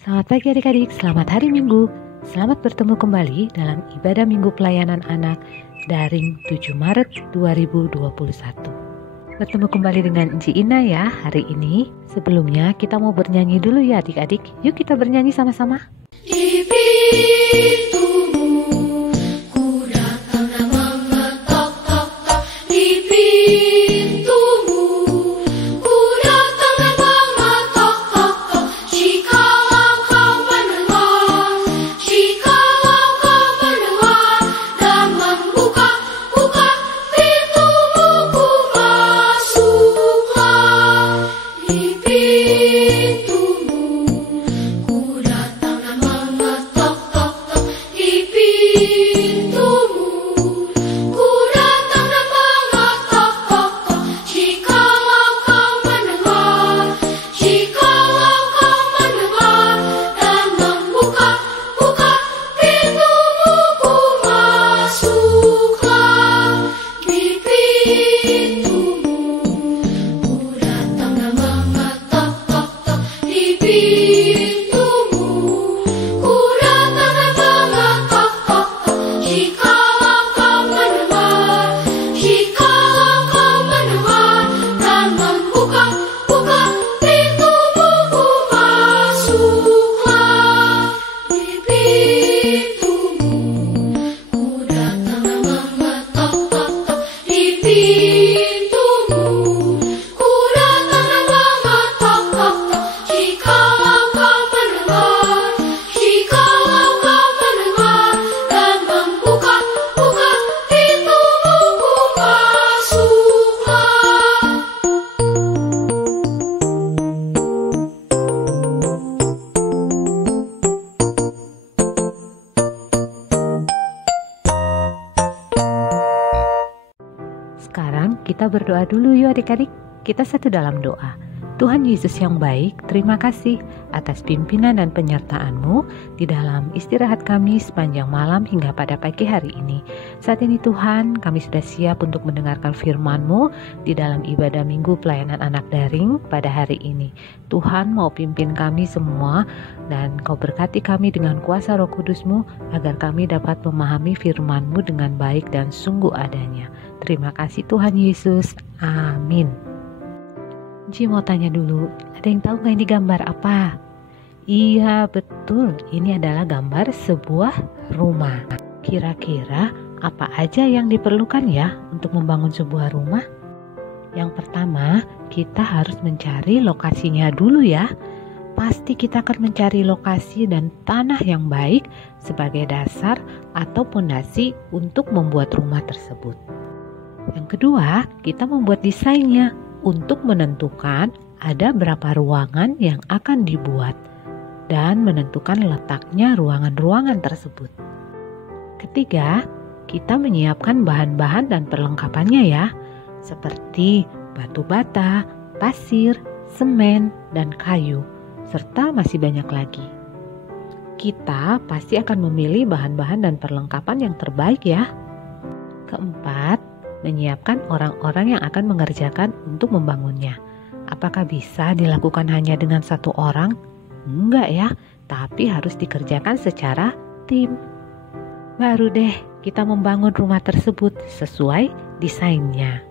Selamat pagi adik-adik, selamat hari Minggu. Selamat bertemu kembali dalam ibadah Minggu Pelayanan Anak daring 7 Maret 2021. Bertemu kembali dengan Enci Ina ya hari ini. Sebelumnya kita mau bernyanyi dulu ya adik-adik. Yuk kita bernyanyi sama-sama. Di pintumu ku datang dan mengetok tok tok. Di pintumu ku datang dan mengetok tok tok. Jikalau kau mendengar, jikalau kau mendengar dan membuka pintumu, ku masuklah. Di pintumu ku datang dan mengetok tok tok. Di pintumu ku datang dan mengetok tok tok. Jikalau kau mendengar, jikalau kau mendengar dan membuka pintumu, ku masuklah. Di pintumu ku datang dan mengetok tok tok. Di pintumu ku datang dan mengetok tok tok. Jikalau kau mendengar, jikalau kau mendengar dan membuka pintumu, ku masuklah. Di pintumu ku datang dan mengetok tok tok. Di pintumu ku datang dan mengetok tok tok. Jikalau kau mendengar, jikalau kau mendengar dan membuka pintumu, ku masuklah. Sekarang kita berdoa dulu yuk adik-adik. Kita satu dalam doa. Tuhan Yesus yang baik, terima kasih atas pimpinan dan penyertaan-Mu di dalam istirahat kami sepanjang malam hingga pada pagi hari ini. Saat ini Tuhan, kami sudah siap untuk mendengarkan firman-Mu di dalam ibadah Minggu Pelayanan Anak Daring pada hari ini. Tuhan mau pimpin kami semua dan Kau berkati kami dengan kuasa Roh Kudus-Mu agar kami dapat memahami firman-Mu dengan baik dan sungguh adanya. Terima kasih Tuhan Yesus. Amin. Ji mau tanya dulu, ada yang tahu nggak ini gambar apa? Iya betul, ini adalah gambar sebuah rumah. Kira-kira apa aja yang diperlukan ya untuk membangun sebuah rumah? Yang pertama, kita harus mencari lokasinya dulu ya. Pasti kita akan mencari lokasi dan tanah yang baik sebagai dasar atau pondasi untuk membuat rumah tersebut. Yang kedua, kita membuat desainnya untuk menentukan ada berapa ruangan yang akan dibuat dan menentukan letaknya ruangan-ruangan tersebut. Ketiga, kita menyiapkan bahan-bahan dan perlengkapannya ya, seperti batu bata, pasir, semen, dan kayu, serta masih banyak lagi. Kita pasti akan memilih bahan-bahan dan perlengkapan yang terbaik ya. Keempat, menyiapkan orang-orang yang akan mengerjakan untuk membangunnya. Apakah bisa dilakukan hanya dengan satu orang? Enggak ya, tapi harus dikerjakan secara tim. Baru deh kita membangun rumah tersebut sesuai desainnya.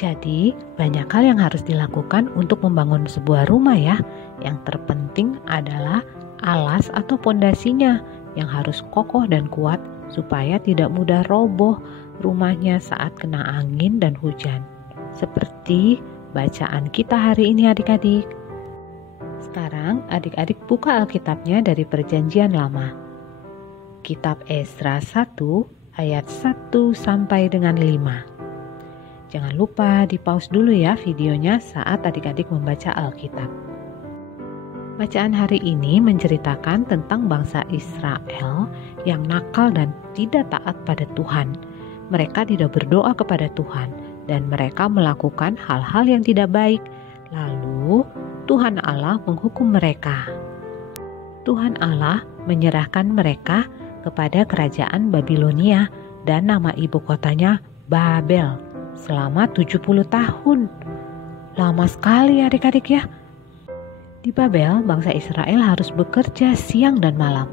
Jadi banyak hal yang harus dilakukan untuk membangun sebuah rumah ya. Yang terpenting adalah alas atau pondasinya yang harus kokoh dan kuat supaya tidak mudah roboh rumahnya saat kena angin dan hujan. Seperti bacaan kita hari ini adik-adik. Sekarang adik-adik buka Alkitabnya dari Perjanjian Lama. Kitab Esra 1 ayat 1 sampai dengan 5. Jangan lupa di-pause dulu ya videonya saat adik-adik membaca Alkitab. Bacaan hari ini menceritakan tentang bangsa Israel yang nakal dan tidak taat pada Tuhan. Mereka tidak berdoa kepada Tuhan dan mereka melakukan hal-hal yang tidak baik. Lalu Tuhan Allah menghukum mereka. Tuhan Allah menyerahkan mereka kepada kerajaan Babilonia dan nama ibu kotanya Babel selama 70 tahun. Lama sekali adik-adik ya. Di Babel, bangsa Israel harus bekerja siang dan malam.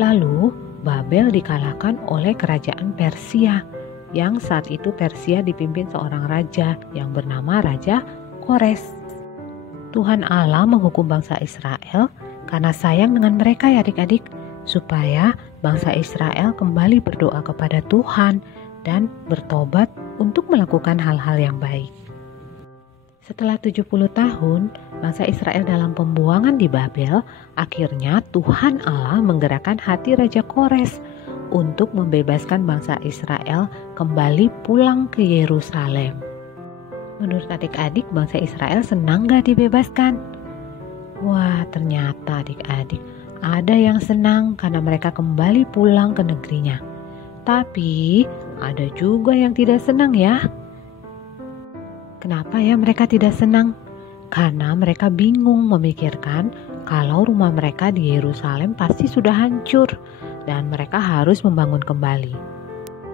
Lalu, Babel dikalahkan oleh kerajaan Persia, yang saat itu Persia dipimpin seorang raja yang bernama Raja Kores. Tuhan Allah menghukum bangsa Israel karena sayang dengan mereka ya adik-adik, supaya bangsa Israel kembali berdoa kepada Tuhan dan bertobat untuk melakukan hal-hal yang baik. Setelah 70 tahun, bangsa Israel dalam pembuangan di Babel, akhirnya Tuhan Allah menggerakkan hati Raja Kores untuk membebaskan bangsa Israel kembali pulang ke Yerusalem. Menurut adik-adik, bangsa Israel senang gak dibebaskan? Wah, ternyata adik-adik, ada yang senang karena mereka kembali pulang ke negerinya. Tapi, ada juga yang tidak senang ya. Kenapa ya mereka tidak senang? Karena mereka bingung memikirkan kalau rumah mereka di Yerusalem pasti sudah hancur dan mereka harus membangun kembali.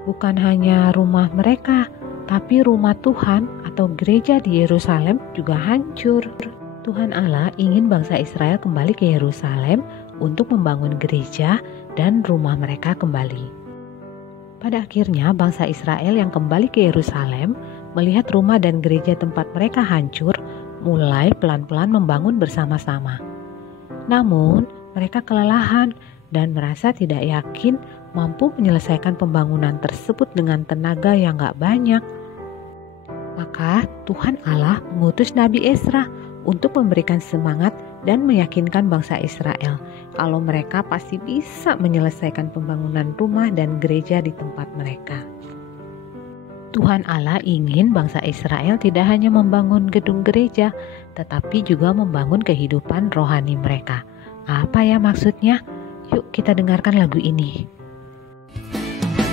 Bukan hanya rumah mereka, tapi rumah Tuhan atau gereja di Yerusalem juga hancur. Tuhan Allah ingin bangsa Israel kembali ke Yerusalem untuk membangun gereja dan rumah mereka kembali. Pada akhirnya bangsa Israel yang kembali ke Yerusalem melihat rumah dan gereja tempat mereka hancur, mulai pelan-pelan membangun bersama-sama. Namun, mereka kelelahan dan merasa tidak yakin mampu menyelesaikan pembangunan tersebut dengan tenaga yang gak banyak. Maka Tuhan Allah mengutus Nabi Ezra untuk memberikan semangat dan meyakinkan bangsa Israel kalau mereka pasti bisa menyelesaikan pembangunan rumah dan gereja di tempat mereka. Tuhan Allah ingin bangsa Israel tidak hanya membangun gedung gereja, tetapi juga membangun kehidupan rohani mereka. Apa ya maksudnya? Yuk kita dengarkan lagu ini.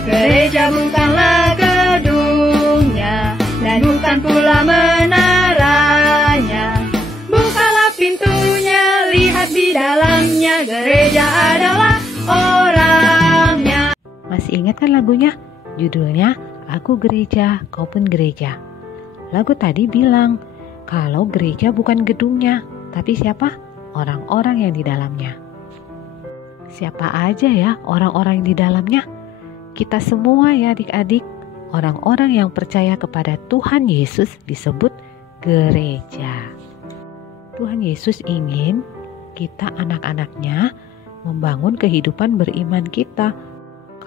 Gereja bukanlah gedungnya, dan bukan pula menaranya. Bukalah pintunya, lihat di dalamnya, gereja adalah orangnya. Masih ingat kan lagunya? Judulnya Aku Gereja, Kau Pun Gereja. Lagu tadi bilang kalau gereja bukan gedungnya, tapi siapa? Orang-orang yang di dalamnya. Siapa aja ya orang-orang yang di dalamnya? Kita semua ya adik-adik. Orang-orang yang percaya kepada Tuhan Yesus disebut gereja. Tuhan Yesus ingin kita anak-anaknya membangun kehidupan beriman kita.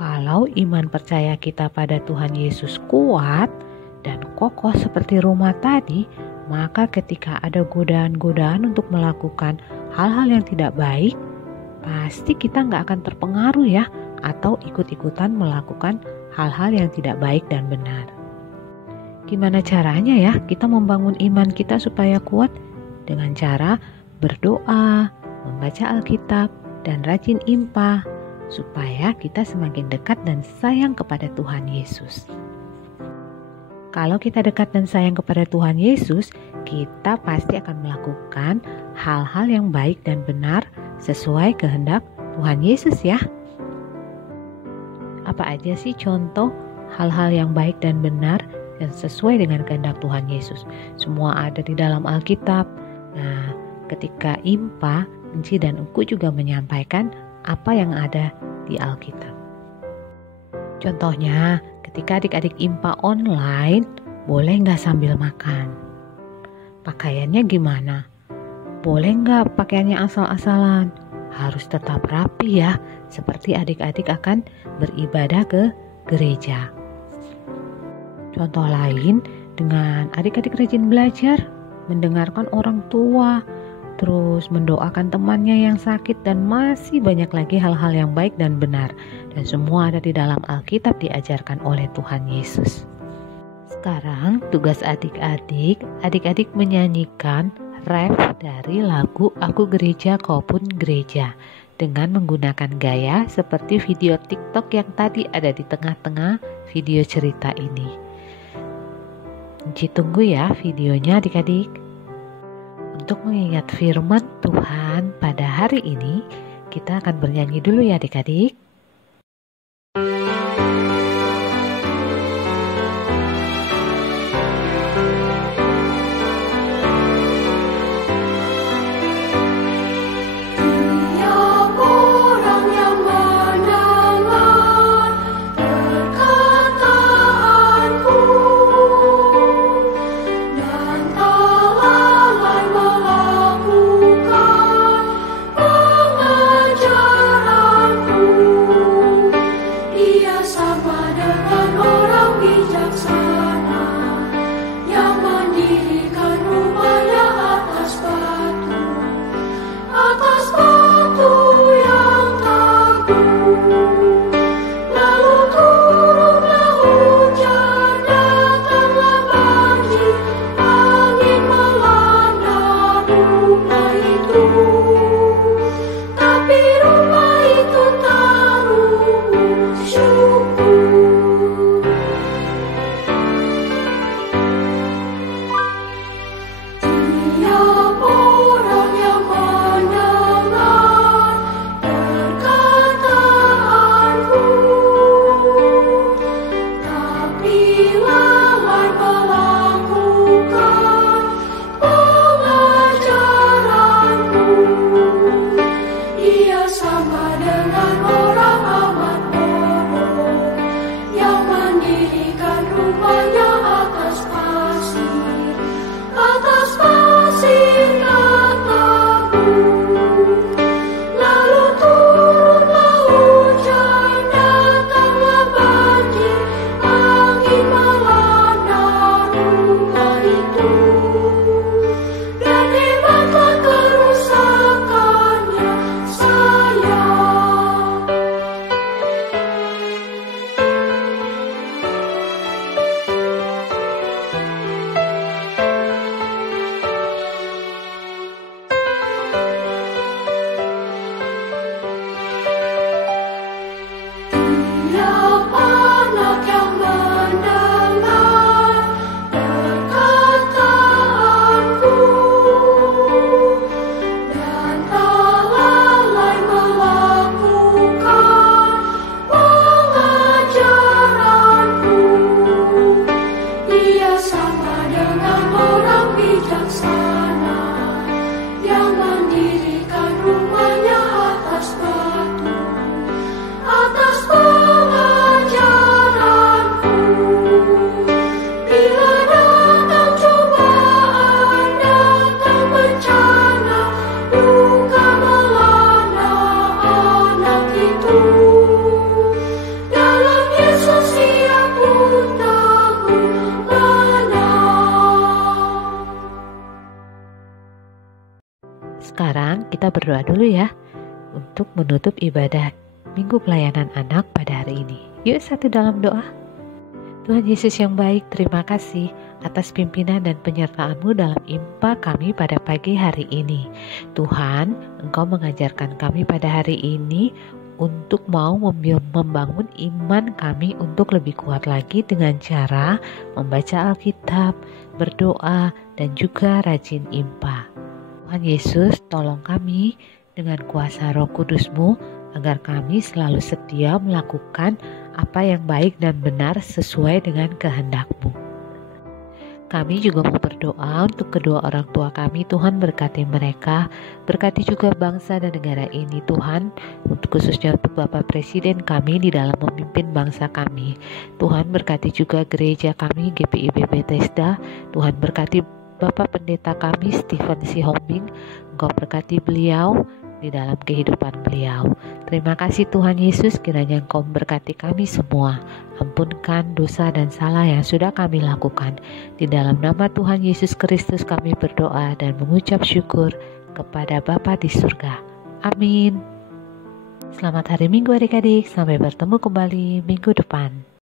Kalau iman percaya kita pada Tuhan Yesus kuat dan kokoh seperti rumah tadi, maka ketika ada godaan-godaan untuk melakukan hal-hal yang tidak baik, pasti kita nggak akan terpengaruh ya, atau ikut-ikutan melakukan hal-hal yang tidak baik dan benar. Gimana caranya ya kita membangun iman kita supaya kuat? Dengan cara berdoa, membaca Alkitab, dan rajin impa, supaya kita semakin dekat dan sayang kepada Tuhan Yesus. Kalau kita dekat dan sayang kepada Tuhan Yesus, kita pasti akan melakukan hal-hal yang baik dan benar sesuai kehendak Tuhan Yesus ya. Apa aja sih contoh hal-hal yang baik dan benar dan sesuai dengan kehendak Tuhan Yesus? Semua ada di dalam Alkitab. Nah, ketika impa, Enci dan Engku juga menyampaikan apa yang ada di Alkitab. Contohnya, ketika adik-adik impa online, boleh nggak sambil makan? Pakaiannya gimana? Boleh nggak pakaiannya asal-asalan? Harus tetap rapi ya, seperti adik-adik akan beribadah ke gereja. Contoh lain, dengan adik-adik rajin belajar, mendengarkan orang tua, terus mendoakan temannya yang sakit, dan masih banyak lagi hal-hal yang baik dan benar. Dan semua ada di dalam Alkitab diajarkan oleh Tuhan Yesus. Sekarang tugas adik-adik menyanyikan ref dari lagu Aku Gereja Kau Pun Gereja dengan menggunakan gaya seperti video TikTok yang tadi ada di tengah-tengah video cerita ini. Enci tunggu ya videonya adik-adik. Untuk mengingat firman Tuhan pada hari ini, kita akan bernyanyi dulu ya adik-adik. dulu ya untuk menutup ibadah Minggu Pelayanan Anak pada hari ini. Yuk satu dalam doa. Tuhan Yesus yang baik, terima kasih atas pimpinan dan penyertaan-Mu dalam impa kami pada pagi hari ini. Tuhan, Engkau mengajarkan kami pada hari ini untuk mau membangun iman kami untuk lebih kuat lagi dengan cara membaca Alkitab, berdoa, dan juga rajin impa. Tuhan Yesus, tolong kami dengan kuasa Roh Kudus-Mu agar kami selalu setia melakukan apa yang baik dan benar sesuai dengan kehendak-Mu. Kami juga mau berdoa untuk kedua orang tua kami. Tuhan berkati mereka, berkati juga bangsa dan negara ini Tuhan, untuk khususnya untuk Bapak Presiden kami di dalam memimpin bangsa kami. Tuhan berkati juga gereja kami GPIB Bethesda. Tuhan berkati Bapak Pendeta kami Stephen Sihombing. Engkau berkati beliau di dalam kehidupan beliau. Terima kasih Tuhan Yesus, kiranya Engkau memberkati kami semua. Ampunkan dosa dan salah yang sudah kami lakukan. Di dalam nama Tuhan Yesus Kristus kami berdoa dan mengucap syukur kepada Bapa di surga. Amin. Selamat hari Minggu adik-adik, sampai bertemu kembali minggu depan.